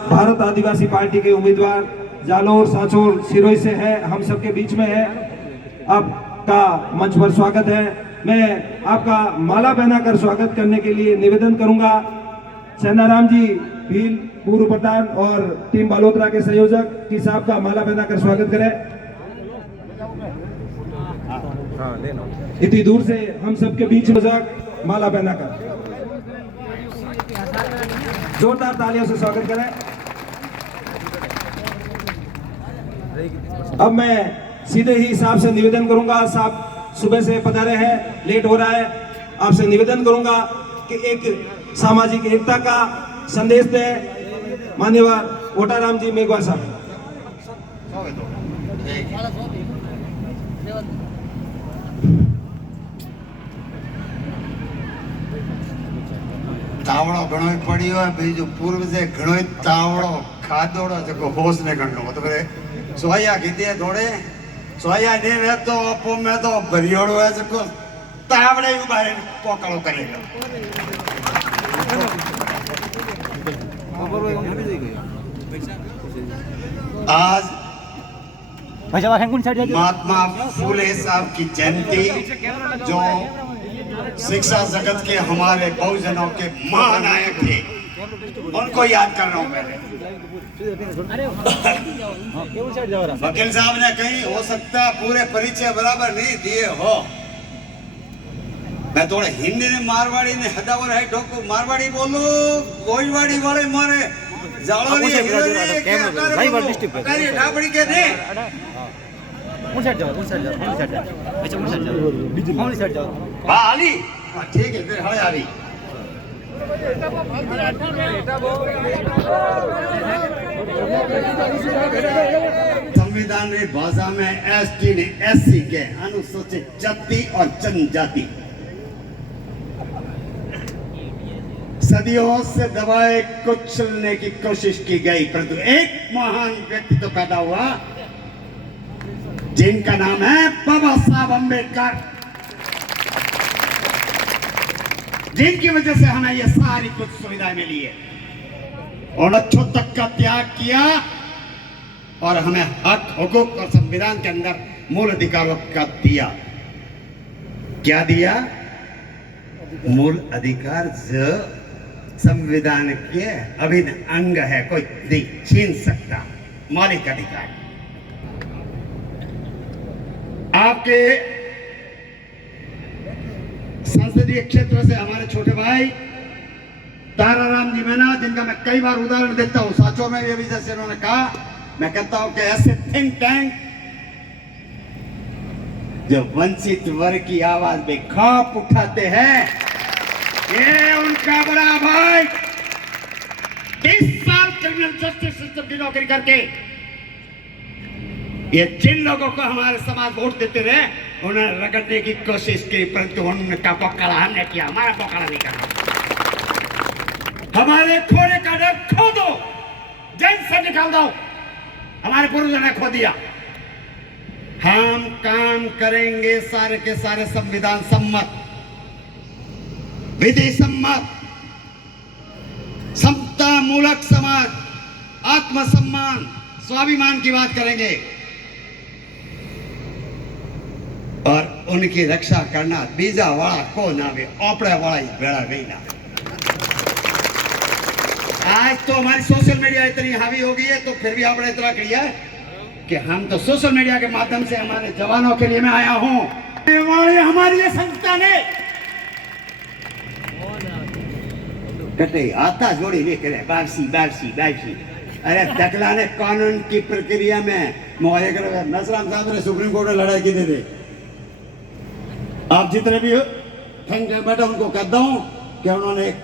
भारत आदिवासी party के उम्मीदवार जालोर सांचौर सिरोही से है, हम सबके बीच में है। आपका मंच पर स्वागत है। मैं आपका माला पहनाकर स्वागत करने के लिए निवेदन करूंगा। सेनाराम जी भील पूर्व प्रधान और टीम बालोतरा के संयोजक की साहब का माला पहनाकर स्वागत करें। इतनी दूर से हम सबके बीच में माला पहनाकर जोरदार तालियों से स्वागत करें। अब मैं सीधे ही साहब से निवेदन करूंगा, साहब सुबह से पधारे हैं, लेट हो रहा है, आपसे निवेदन करूंगा कि एक सामाजिक एकता का संदेश दें। मान्यवर ओटाराम जी मेघवाल साहब। तावड़ो घणो पड़ी हो बीजो पूर्व से घणो तावड़ो खादोड़ो जो होश ने घणो तो फिर सोया कीधे थोड़े सोया ने वे तो अपो में तो भरियोड़ो है जो तावड़े बाहर पोकड़ो करेगा। आज महात्मा फूले साहब की जयंती, जो शिक्षा जगत के हमारे बहुजनों के महानायक थे, उनको याद कर रहा हूं मैं। वकील साहब ने कहीं हो सकता पूरे परिचय बराबर नहीं दिए हो। मैं थोड़े हिंदी ने मारवाड़ी ने हदावर है ठोको मारवाड़ी बोलो गोईवाड़ी वाले मारे जालोरी हिरोनी के अरे ढाबड़ी के ने बाली ठीक है फिर हड़े आ रही। संविधान में भाषा में एसटी ने एससी के अनुसूचित जाति और जनजाति सदियों से दबाए कुचलने की कोशिश की गई, परंतु एक महान व्यक्ति तो पैदा हुआ जिनका नाम है बाबा साहब अम्बेडकर, जिनकी वजह से हमें ये सारी कुछ सुविधाएं मिली है। और अच्छों तक का त्याग किया और हमें हक हुकूक और संविधान के अंदर मूल अधिकारों का दिया। क्या दिया? मूल अधिकार जो संविधान के अभिन्न अंग है, कोई नहीं छीन सकता। मौलिक अधिकार आपके संसदीय क्षेत्र से हमारे छोटे भाई ताराराम जी मीणा, जिनका मैं कई बार उदाहरण देता हूं, सांचौर में भी जैसे उन्होंने कहा, मैं कहता हूं कि ऐसे थिंक टैंक जो वंचित वर्ग की आवाज में खौफ उठाते हैं, ये उनका बड़ा भाई 30 साल क्रिमिनल जस्टिस सिस्टम की नौकरी करके ये जिन लोगों को हमारे समाज वोट देते रहे उन्हें रगड़ने की कोशिश की, परंतु उनका पकड़ा हमने किया, हमारा पकड़ा नहीं करना। हमारे खोने का डर खो दो, जन से निकाल दो, हमारे पूर्वजों ने खो दिया। हम काम करेंगे सारे के सारे संविधान सम्मत, विधि सम्मत, समता मूलक समाज, आत्मसम्मान, स्वाभिमान की बात करेंगे और उनकी रक्षा करना। बीजा वाला को ना वे ओपड़ा वाला ही बेड़ा गई ना। आज तो हमारी सोशल मीडिया इतनी हावी हो गई है, तो फिर भी आपने इतना किया है कि हम तो सोशल मीडिया के माध्यम से हमारे जवानों के लिए मैं आया हूं। हमारी ये संस्था ने कटे आता जोड़ी लेकर बारसी बारसी बारसी। अरे दखला ने कानून की प्रक्रिया में नसराम साहब ने सुप्रीम कोर्ट में लड़ाई की थे। आप जितने भी बैठे उनको कहता हूं कि उन्होंने एक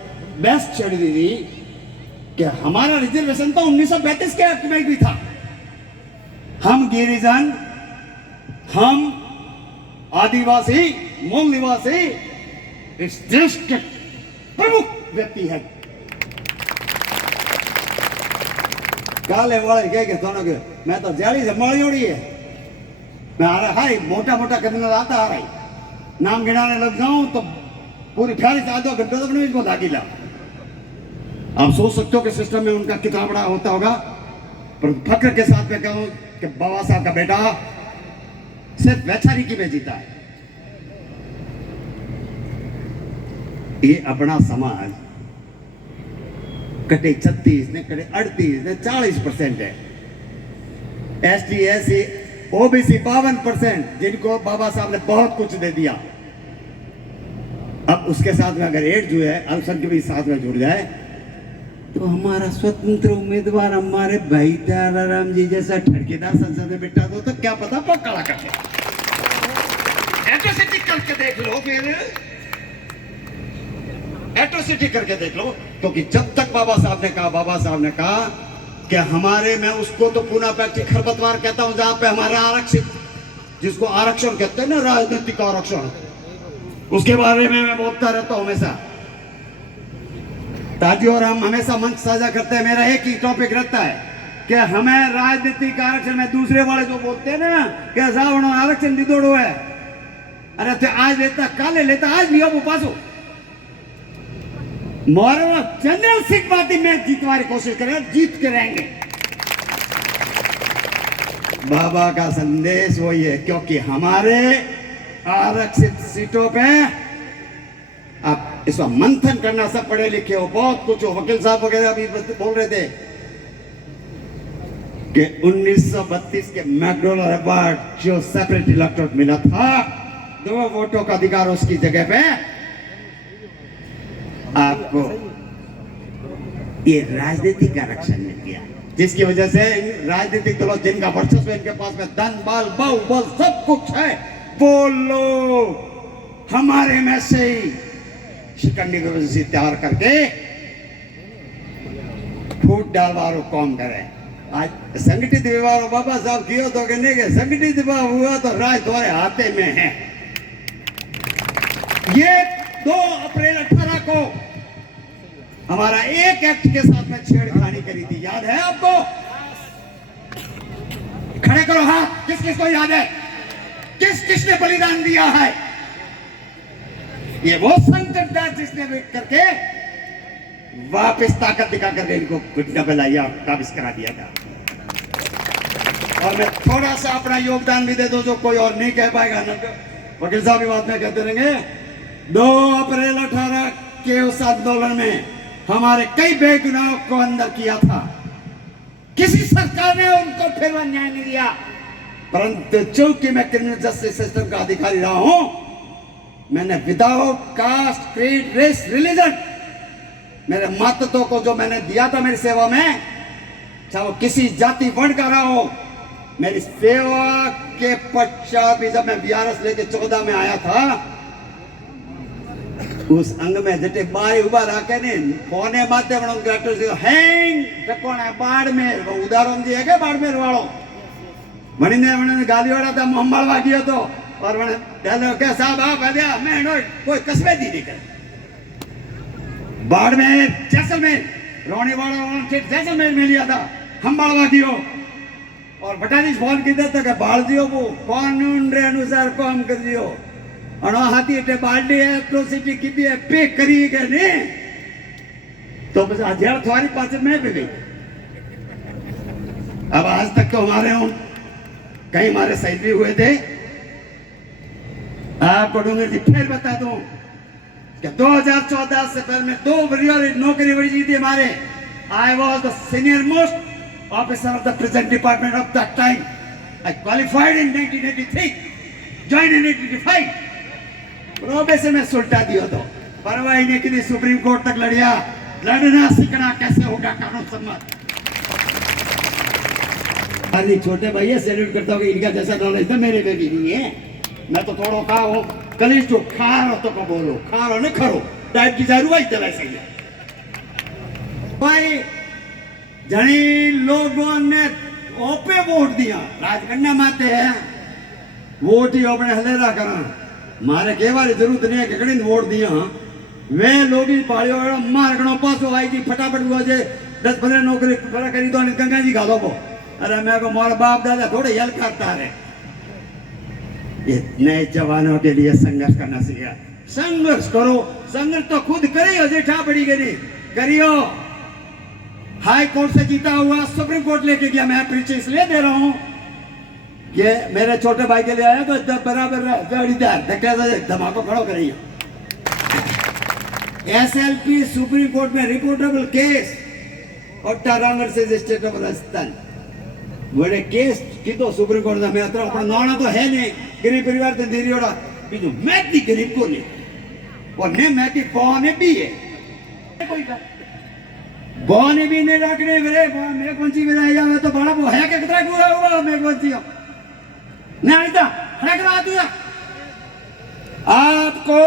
बेस्ट छेड़ दी थी कि हमारा रिजर्वेशन तो 1935 के एक्ट में भी था। हम गिरिजन, हम आदिवासी, मूल निवासी इस देश के प्रमुख व्यक्ति है। काले वाले कह दोनों के मैं तो जाली से मड़ी उड़ी है, मैं आ रहा है मोटा मोटा क्रिमिनल आता आ रहा है, नाम गिनाने लग जाऊं तो पूरी 48 आधो घंटे तक नहीं इसको धाकी ला। आप सोच सकते हो कि सिस्टम में उनका कितना बड़ा होता होगा, पर फक्र के साथ मैं कहूं कि बाबा साहब का बेटा सिर्फ वैचारिकी में जीता है। ये अपना समाज कटे 36 ने, कटे 38 ने, 40% है। ST SC OBC 52%, जिनको बाबा साहब ने बहुत कुछ दे दिया। अब उसके साथ में अगर एड जो है अल्पसंख्यक भी साथ में जुड़ जाए तो हमारा स्वतंत्र उम्मीदवार हमारे भाई दाराराम जी जैसा ठड़केदार संसद में बिठा दो तो क्या पता पकड़ा करते। एट्रोसिटी करके देख लो, फिर एट्रोसिटी करके देख लो, क्योंकि जब तक बाबा साहब ने कहा कि हमारे, मैं उसको तो पूना पैक्टी खरपतवार कहता हूं, जहां पे हमारा आरक्षित, जिसको आरक्षण कहते हैं ना, राजनीतिक आरक्षण, उसके बारे में मैं बोलता रहता हूं हमेशा। ताजी और हम हमेशा मंच साझा करते हैं, मेरा एक ही टॉपिक रहता है कि हमें राजनीतिक आरक्षण में दूसरे वाले जो बोलते हैं ना कि साहब आरक्षण दिदोड़ो है, अरे तो आज लेता काले लेता आज लिया वो पासो मोरवा जनरल सिख पार्टी में जीतने की कोशिश करें, जीत के रहेंगे। बाबा का संदेश वही है, क्योंकि हमारे आरक्षित सीटों पे आप इसका मंथन करना, सब पढ़े लिखे हो, बहुत कुछ हो, वकील साहब वगैरह भी बोल रहे थे कि 1932 के मैकडोनल्ड अवार्ड जो सेपरेट इलेक्टोरेट मिला था, 2 वोटों का अधिकार उसकी जगह पे आपको ये राजनीतिक आरक्षण मिल गया, जिसकी वजह से राजनीतिक दलों जिनका वर्चस्व इनके पास में धन बाल बाहुबल सब कुछ है, वो लोग हमारे में से ही शिकंडी की वजह से तैयार करके फूट डालवारो कौन करे। आज संगठित व्यवहार बाबा साहब किया तो कि नहीं, संगठित व्यवहार हुआ तो राज तुम्हारे हाथे में है। ये 2 अप्रैल 18 को हमारा एक एक्ट के साथ में छेड़खानी करी थी, याद है आपको? खड़े करो हाथ, किस किस को याद है? किस किसने बलिदान दिया है? ये वो संकट था जिसने करके वापस ताकत दिखा करके इनको डबल काबिज करा दिया था। और मैं थोड़ा सा अपना योगदान भी दे दो, जो कोई और नहीं कह पाएगा ना, वकील साहब भी बात में कहते रहेंगे। 2 अप्रैल 18 के उस आंदोलन में हमारे कई बेगुनाहों को अंदर किया था, किसी सरकार ने उनको फिर न्याय नहीं दिया, परंतु चूंकि मैं क्रिमिनल जस्टिस सिस्टम का अधिकारी रहा हूं, मैंने without caste creed race religion मेरे मातृत्व को जो मैंने दिया था मेरी सेवा में, चाहे वो किसी जाति वर्ण का रहा हो, मेरी सेवा के पश्चात भी जब मैं BRS लेके 14 में आया था, उस अंग में जटे बारी उबा राखे ने कोने माते वणो ग्रेटर से हैंग टकोना बाड़मेर, वो उदाहरण दिए के बाड़मेर वालो मणिने वणे गाली वाला था, मोहम्मलवा गयो तो, और वणे डालो के साहब आ गया मैं नो कोई कसबे दी नहीं कर। बाड़मेर जैसलमेर रोनी वाला ठीक जैसलमेर में लिया था, हम्बालवा गयो और बटालीस फोन कीधा था कि बाळ दियो वो कानून रे अनुसार काम कर दियो, और हाथी एटे बाल्टी एट्रोसिटी की भी पे करी के ने, तो बस हजार तुम्हारी पास में भी गई। अब आज तक तो हमारे हूं कई हमारे शहीद भी हुए थे। आपको डूंगर जी फिर बता दूं कि 2014 से पहले में 2 बड़ी नौकरी बड़ी थी हमारे। I was the senior most officer of the present department of that time. I qualified in 1983, join in 1985, probation में सुलटा दिया तो परवाह ही नहीं की, सुप्रीम कोर्ट तक लड़िया। लड़ना सीखना कैसे होगा कानून सम्मत। छोटे भैया सैल्यूट करता हूँ, इनका जैसा नॉलेज तो मेरे में भी नहीं है। मैं तो थोड़ा खा हूँ कलीज तो खारो तो को बोलो, खारो नहीं खरो टाइप की जरूर ही चला सही भाई। जनी लोगों ने ओपे वोट दिया, राजगन्ना माते हैं वोट ही अपने हलेरा करा, मारे केवारी जरूरत नहीं है कि कड़ी वोट दिया। वे लोग ही पाड़ियो मार गणो पासो आई थी फटाफट हुआ जे 10-15 नौकरी पूरा करी तो गंगा जी घालो को। अरे मैं को मोर बाप दादा थोड़े यल करता है। ये नए जवानों के लिए संघर्ष करना सीखा। संघर्ष करो, संघर्ष तो खुद करियो, जेठा बड़ी गई करियो। हाई कोर्ट से जीता हुआ सुप्रीम कोर्ट लेके गया। मैं परिचय इसलिए दे रहा हूं कि मेरे छोटे भाई के लिए आया तो बराबर धमाको खड़ो करिए। एसएलपी सुप्रीम कोर्ट में reportable case Otaram versus state of Rajasthan बड़े केस की तो सुप्रीम कोर्ट में अतर अपना नाना तो है नहीं गरीब परिवार से धीरे बीजू मैं भी गरीब को नहीं और ने मैं भी पौने भी है कोई का बौने भी नहीं रखने मेरे मैं कौन सी विदाई जावे तो बड़ा वो है कि कितना हुआ मैं कौन सी नहीं आईता हड़ा करा दिया आपको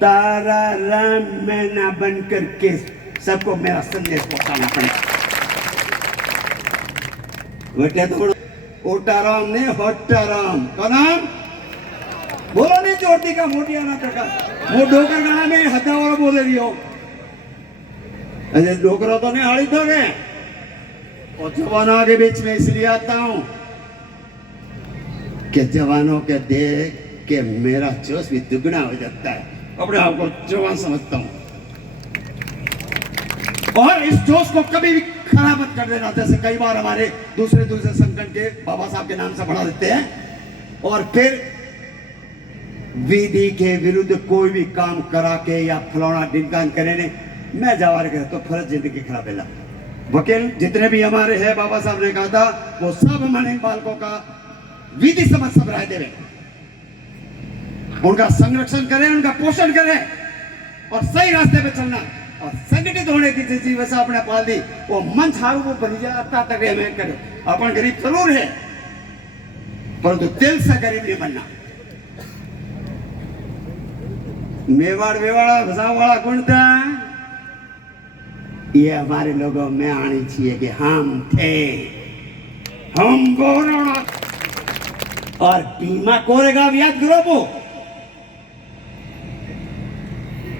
तारा राम मैना बनकर के सबको मेरा संदेश पहुंचाना पड़ेगा। बेटे तो ओटाराम ने होटाराम का नाम बोलो नहीं जोड़ती का मोटिया ना तका वो डोकर गाना में हद्दा वाला बोले रही हो अरे डोकरा तो नहीं हाड़ी तो गए और जवानों के बीच में इसलिए आता हूं कि जवानों के देख के मेरा जोश भी दुगना हो जाता है। अपने आप को जवान समझता हूं और इस जोश को कभी भी खराब मत कर देना। जैसे कई बार हमारे दूसरे संगठन के बाबा साहब के नाम से बढ़ा देते हैं और फिर विधि के विरुद्ध कोई भी काम करा के या फलौना डिंकान करे ने मैं जवार कर तो फर्ज जिंदगी खराब है। वकील जितने भी हमारे हैं बाबा साहब ने कहा था वो सब हमारे बालकों का विधि समझ सब राय देवे उनका संरक्षण करें उनका पोषण करें और सही रास्ते पे चलना और संगठित होने की चीज वैसा अपने पाल दी वो मन छाड़ू को बन जाता तक में करे अपन गरीब जरूर है परंतु दिल से गरीब नहीं बनना। मेवाड़ वेवाड़ा भसावाड़ा कौन था ये हमारे लोगों में आनी चाहिए कि हम थे हम बोरोना और बीमा कोरेगा याद करो वो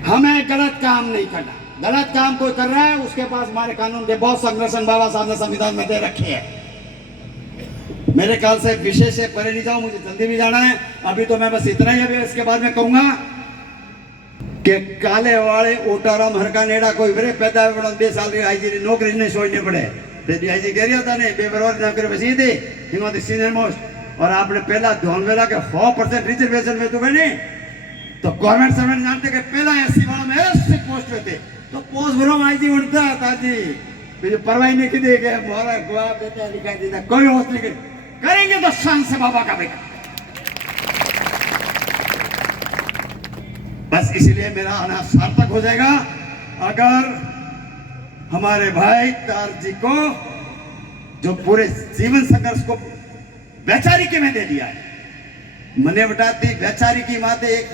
हमें गलत काम नहीं करना। गलत काम कोई कर रहा है उसके पास हमारे कानून के बहुत संरक्षण बाबा साहब ने संविधान में दे रखे हैं। मेरे ख्याल से विशेष से परे नहीं जाऊं मुझे जल्दी भी जाना है। अभी तो मैं बस इतना ही अभी इसके बाद में कहूंगा कि काले वाले ओटाराम हरका नेड़ा कोई बड़े पैदा बड़ा 2 साल की आईजी ने नौकरी नहीं छोड़ने पड़े तो आईजी कह रहा था ने बेबरवार नौकरी बची थी हिमालय सीनियर मोस्ट और आपने पहला धोनवेला के 100% रिजर्वेशन में तो बने तो गवर्नमेंट सर्वेंट जानते कि पहला 80 वाला में ऐसे पोस्ट पे थे तो पोस्ट भरो आईजी उठता था जी मुझे परवाह नहीं की दे गए मोरा गुआ देता लिखा देता कोई होश नहीं करेंगे तो शान से बाबा का बेटा। बस इसलिए मेरा आना सार्थक हो जाएगा अगर हमारे भाई तार जी को जो पूरे जीवन संघर्ष को वैचारिकी में दे दिया है मने बताती वैचारिकी माते एक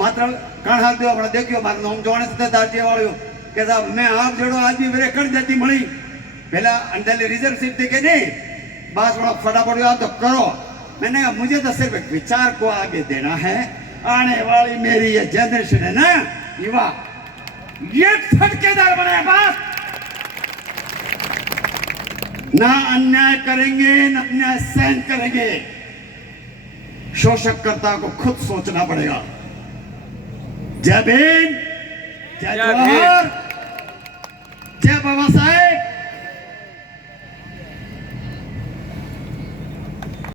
मात्र कण हाथ दो अपना देखियो मार नाम जोड़े से दाजी वालो के साहब मैं आप जोड़ो आज भी मेरे कण जाती मળી पहला अंदर रिजर्व सीट दे के नहीं बस बड़ा फटाफट याद तो करो। मैंने कहा मुझे तो सिर्फ एक विचार को आगे देना है आने वाली मेरी ये जनरेशन है ना युवा ये ठेकेदार बने बस ना अन्याय करेंगे ना अन्याय सहन करेंगे। शोषककर्ता को खुद सोचना पड़ेगा। जय भीम जय जवाहर।